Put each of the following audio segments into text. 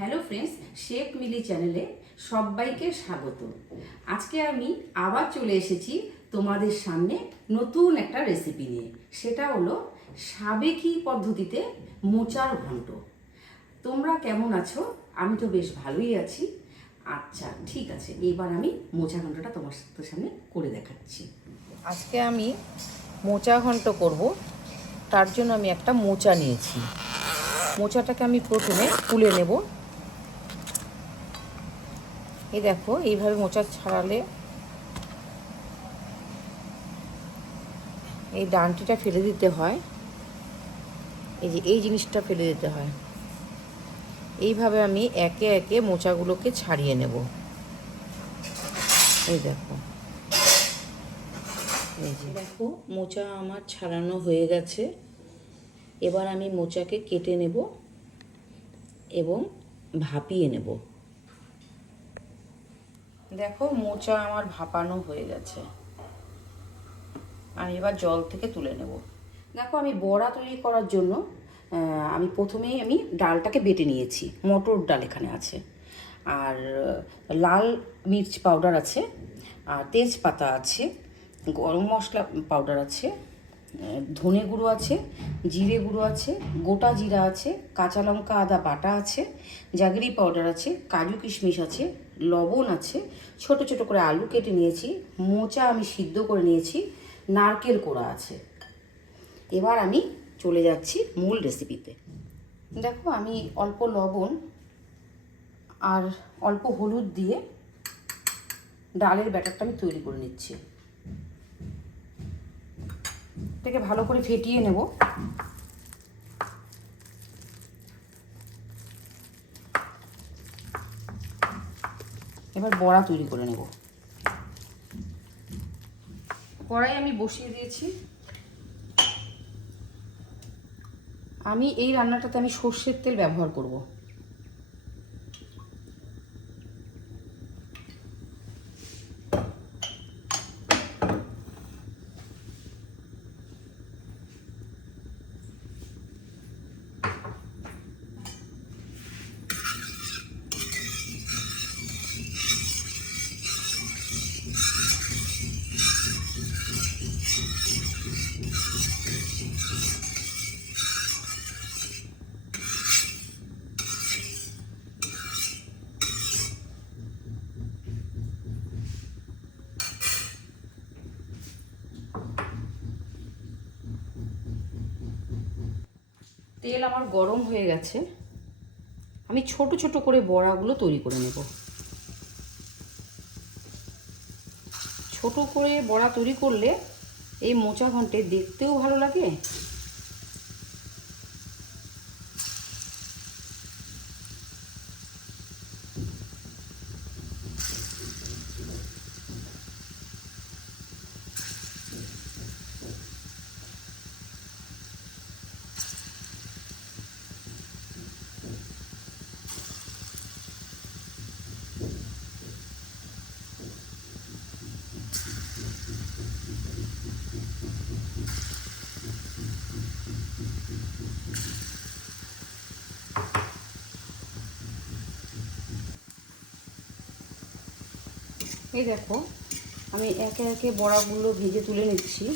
Hello friends, chef মিলি চ্যানেলে সবাইকে স্বাগত। আজকে আমি আবার চলে এসেছি তোমাদের সামনে নতুন একটা রেসিপি নিয়ে। সেটা হলো সাবেকি পদ্ধতিতে মোচার ঘন্ট। তোমরা কেমন আছো? আমি তো বেশ ভালোই আছি। আচ্ছা ঠিক আছে, এবার আমি মোচা ঘন্টটা তোমার সামনে করে দেখাচ্ছি। আজকে আমি মোচা ঘন্ট করব। তার জন্য আমি একটা মোচা নিয়েছি। মোচাটাকে আমি প্রথমে তুলে নেব। এই দেখো, এইভাবে মোচা ছাড়ালে এই ডান্টিটা ফেলে দিতে হয়। এই যে এই জিনিসটা ফেলে দিতে হয়। এইভাবে আমি একে একে মোচাগুলোকে ছাড়িয়ে নেব। এই দেখো, এই যে দেখো মোচা আমার ছাড়ানো হয়ে গেছে। এবার আমি মোচাকে কেটে নেব এবং ভাপিয়ে নেব। দেখো, মোচা আমার ভাপানো হয়ে গেছে। আমি এবার জল থেকে তুলে নেব। দেখো, আমি বড়া তৈরি করার জন্য আমি প্রথমেই ডালটাকে বেটে নিয়েছি। মটর ডাল এখানে আছে, আর লাল মির্চ পাউডার আছে, আর তেজপাতা আছে, গরম মশলা পাউডার আছে, ধনে গুঁড়ো আছে, জিরে গুঁড়ো আছে, গোটা জিরা আছে, কাঁচা লঙ্কা আদা বাটা আছে, জাগরি পাউডার আছে, কাজু কিশমিশ আছে, লবণ আছে, ছোট ছোট করে আলু কেটে নিয়েছি, মোচা আমি সিদ্ধ করে নিয়েছি, নারকেল কোড়া আছে। এবার আমি চলে যাচ্ছি মূল রেসিপিতে। দেখো, আমি অল্প লবণ আর অল্প হলুদ দিয়ে ডালের ব্যাটারটা আমি তৈরি করে নিচ্ছি। এটাকে ভালো করে ফেটিয়ে নেব। এবার বড়া তৈরি করে নেব। কড়াই আমি বসিয়ে দিয়েছি। আমি এই রান্নাটাতে সর্ষের তেল ব্যবহার করব। তেল আমার গরম হয়ে গেছে। আমি ছোট ছোট করে বড়াগুলো তৈরি করে নেব। ছোট করে বড়া তৈরি করলে এই মোচা ঘন্টে দেখতেও ভালো লাগে, এই দেখো, আমি একে একে বড়াগুলো ভেজে তুলে নিচ্ছি।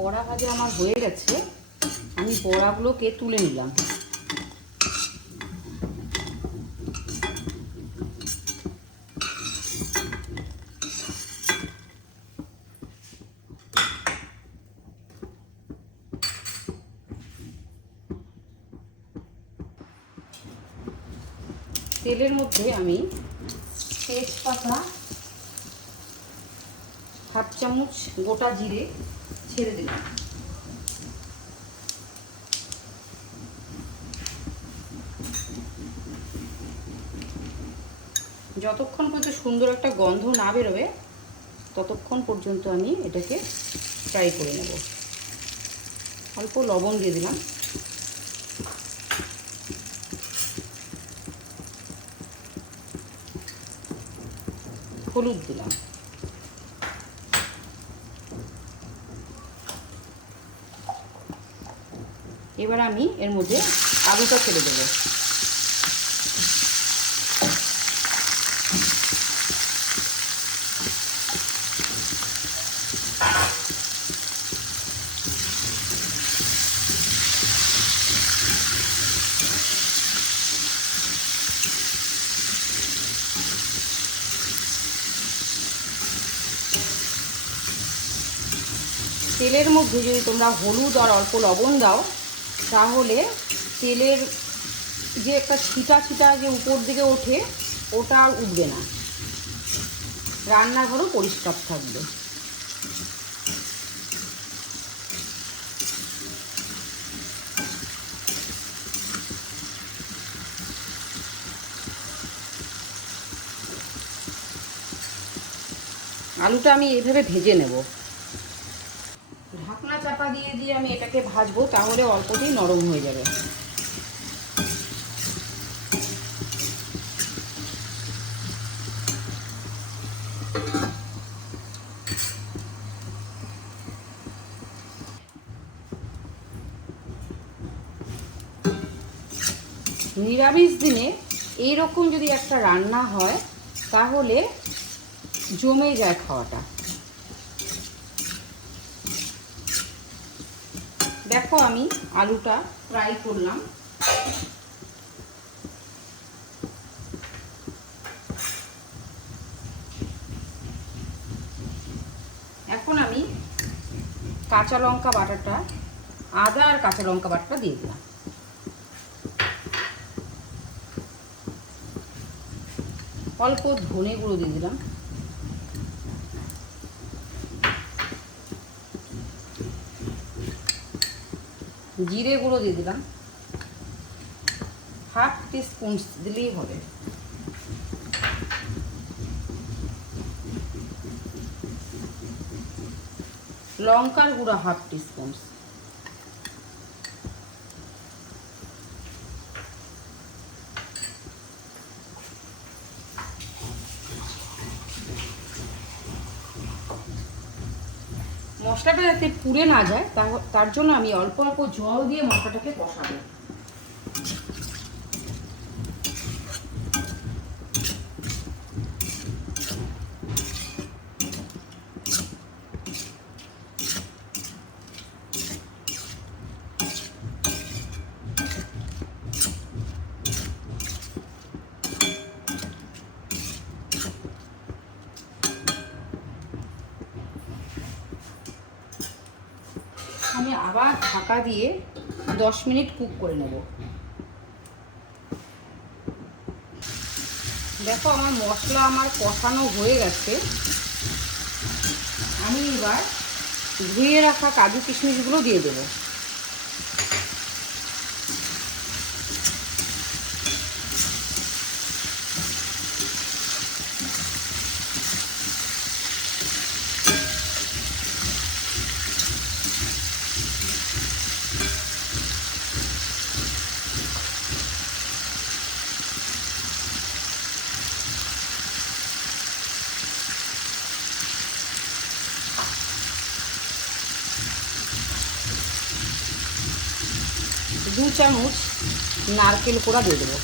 বড়া ভাজা আমার হয়ে গেছে। আমি বড়াগুলোকে তুলে নিলাম। তেলের মধ্যে আমি তেজপাতা, হাফ চামচ গোটা জিরে ছেড়ে দিলাম। যতক্ষণ পর্যন্ত সুন্দর একটা গন্ধ না বেরোবে ততক্ষণ পর্যন্ত আমি এটাকে ফ্রাই করে নেব। অল্প লবণ দিয়ে দিলাম, হলুদ দিলাম, এবার আমি এর মধ্যে আলুটা ছেড়ে দেবো। তেলের মধ্যে যদি তোমরা হলুদ আর অল্প লবণ দাও তাহলে তেলের যে একটা ছিটা ছিটা যে উপর দিকে ওঠে ওটা আর উঠবে না, রান্নাঘরও পরিষ্কার থাকবে। আলুটা আমি এইভাবে ভেজে নেব। ঢাকনা চাপা দিয়ে দিয়ে আমি এটাকে ভাজবো, তাহলে অল্পতেই নরম হয়ে যাবে। নিরামিষ দিনে এইরকম যদি একটা রান্না হয় তাহলে জমে যায় খাওয়াটা। দেখো আমি আলুটা ফ্রাই করলাম, এখন আমি কাঁচা লঙ্কা বাটাটা, আদা আর কাঁচা লঙ্কা বাটাটা দিয়ে দিলাম, অল্প ধনে গুঁড়ো দিয়ে দিলাম, জিরে গুঁড়ো দিয়ে দিলাম, হাফ টিস্পুন দিলেই হবে, লঙ্কার গুঁড়ো হাফ টিস্পুন, মশলাটা যাতে পুড়ে না যায় তার জন্য আমি অল্প অল্প জল দিয়ে মশলাটাকে কষাবো। আমি আবার ঢাকা দিয়ে 10 মিনিট কুক করে নেব। দেখো আমার মশলা কষানো হয়ে গেছে। আমি এবার ধুয়ে রাখা কাজু কিশমিশগুলো দিয়ে দেবো। দু চামচ নারকেল কোড়া দিয়ে দেবো।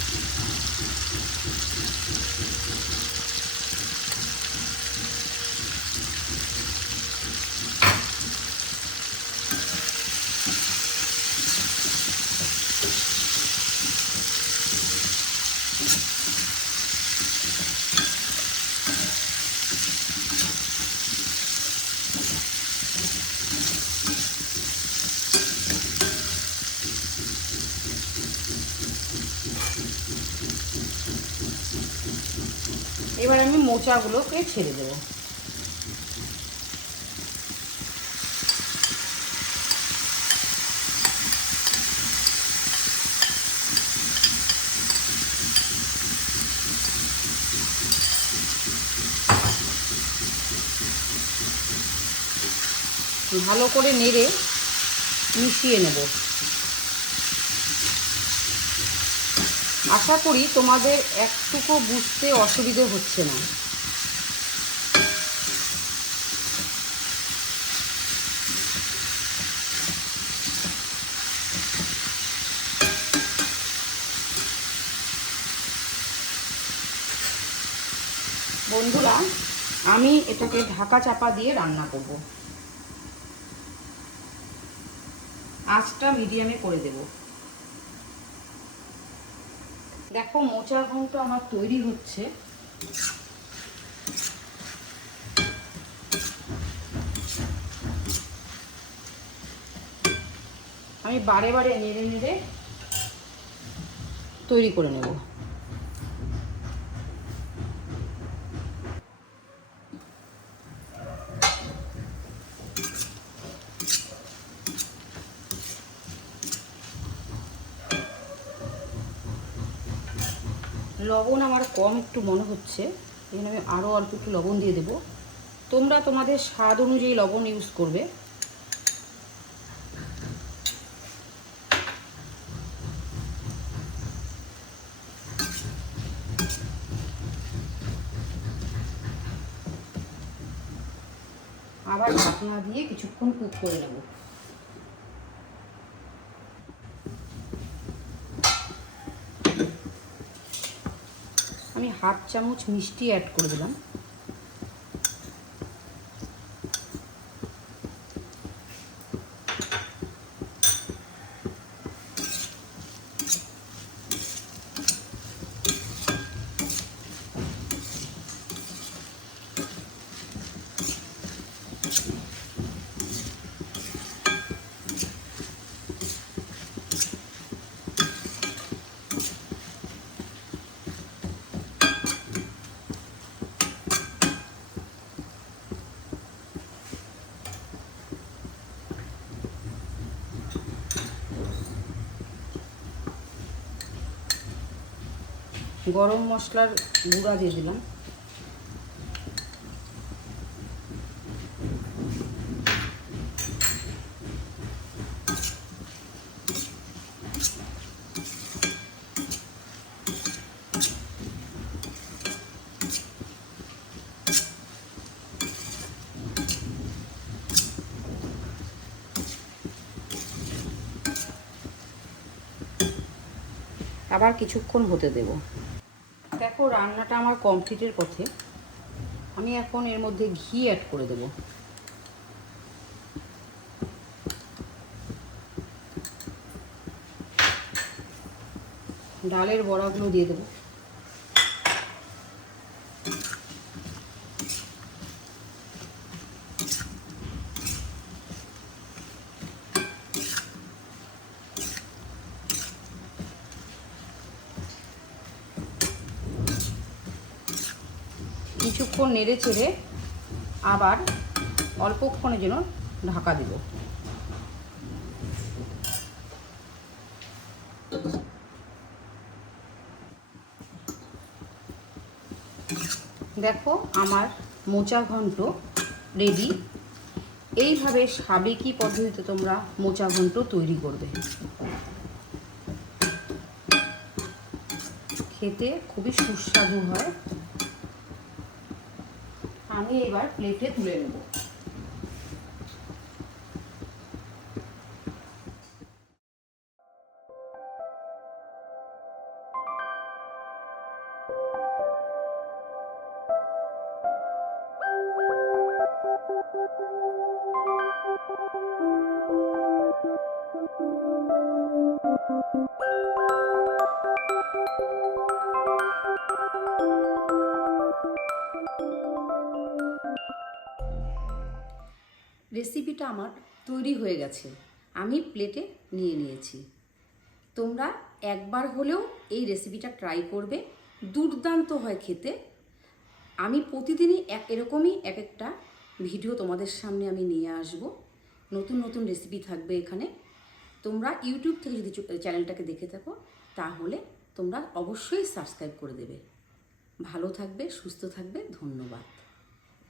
এবার আমি মোচাগুলোকে ছেড়ে দেবো। ভালো করে নেড়ে মিশিয়ে নেব। আশা করি তোমাদের একটুকু বুঝতে অসুবিধে হচ্ছে না। বন্ধুরা, আমি এটাকে ঢাকা চাপা দিয়ে রান্না করব। আঁচটা মিডিয়ামে করে দেব। দেখো মোচার ঘন্ট আমার তৈরি হচ্ছে। আমি বারে বারে নেড়ে নেড়ে তৈরি করে নেব। লবণ আমার কম একটু মনে হচ্ছে, এখানে আমি আরও অল্প একটু লবণ দিয়ে দেব। তোমরা তোমাদের স্বাদ অনুযায়ী লবণ ইউজ করবে। আবার ঢাকনা দিয়ে কিছুক্ষণ কুক করে নেব। আমি হাফ চামচ মিষ্টি অ্যাড করে দিলাম। গরম মশলার গুঁড়া দিয়ে দিলাম। আবার কিছুক্ষণ হতে দেব। দেখো রান্নাটা আমার কমপ্লিটের পথে। আমি এখন এর মধ্যে ঘি অ্যাড করে দেব। ডালের বড়াগুলো দিয়ে দেব। কিছুক্ষণ নেড়ে চেড়ে আবার অল্পক্ষণের জন্য ঢাকা দিব। দেখো আমার মোচা ঘন্ট রেডি। এইভাবে সাবেকি পদ্ধতিতে তোমরা মোচা ঘন্ট তৈরি করবে। খেতে খুবই সুস্বাদু হয়। আমি এবার প্লেটে তুলে নেব। রেসিপিটা আমার তৈরি হয়ে গেছে। আমি প্লেটে নিয়ে নিয়েছি। তোমরা একবার হলেও এই রেসিপিটা ট্রাই করবে। দুর্দান্ত হয় খেতে। আমি প্রতিদিনই এরকমই এক একটা ভিডিও তোমাদের সামনে আমি নিয়ে আসব। নতুন নতুন রেসিপি থাকবে এখানে। তোমরা ইউটিউব থেকে যদি চ্যানেলটাকে দেখে থাকো তাহলে তোমরা অবশ্যই সাবস্ক্রাইব করে দেবে। ভালো থাকবে, সুস্থ থাকবে। ধন্যবাদ।